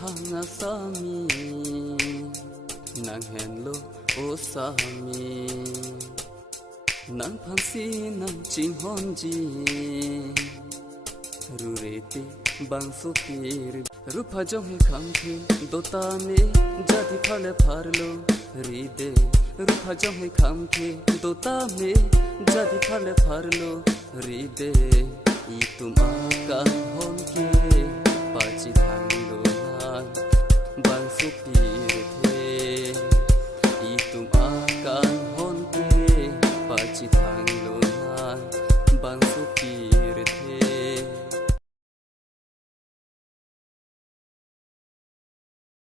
hanga sami nang henlo o sami nang phansi nang chin honji rurete bang supir rupa jong he khamthi dota me jadi phale pharlo ride rupa jong he khamthi dota me jadi phale pharlo ride I tum akan hon ke pachi thanglo nan bang supir the I tum akan hon ke pachi thanglo nan bang supir the